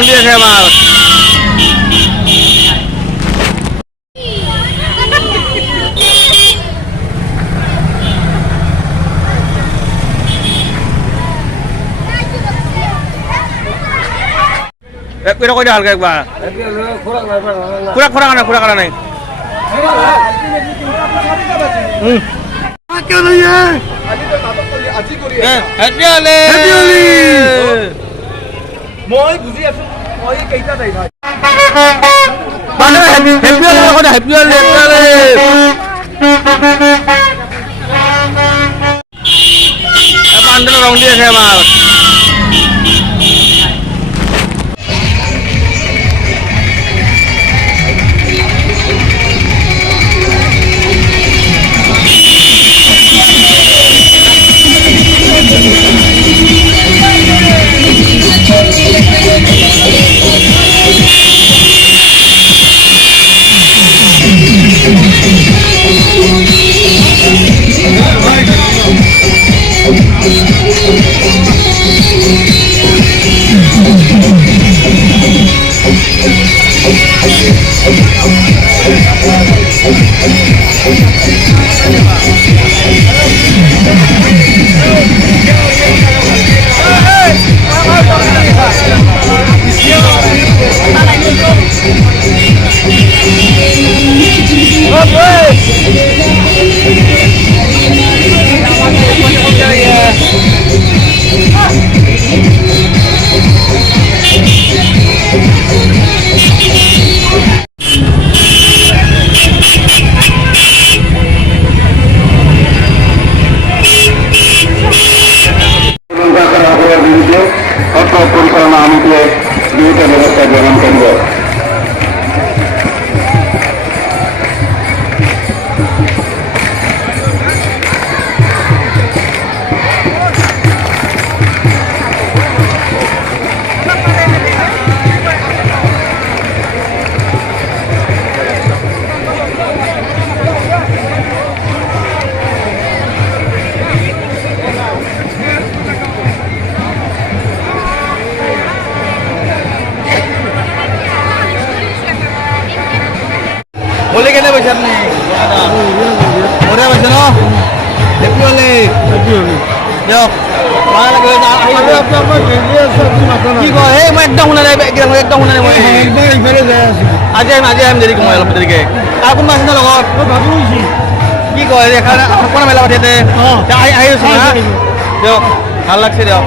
রং দিয়েছে আমার। এটা কইটা হালকা একবার খোরাক নাই হ্যাপি হোলি মই বুঝি আছো মই কেইটা তাই ভাই মানে হ্যাপি হোলি পান্ডল রং দিয়েছে আমার। পরিচালনা আমিতে বিহিত ব্যবস্থা গ্রহণ করব। হোলি কেনে পাইছে আপনি? বঢ়িয়া পাইছে ন? হ্যাপি হোলি দিয়ক। কি কয় এই মই একদম শুনা নাই একদম শুনা নাই মই আজি আহিম দেৰিকে মই অলপ দেৰিকে আৰু কোনোবা আছে ন লগত কি কয় কোনা মেলা পাতিতে আহি আছো দিয়ক ভাল লাগছে দিয়ক।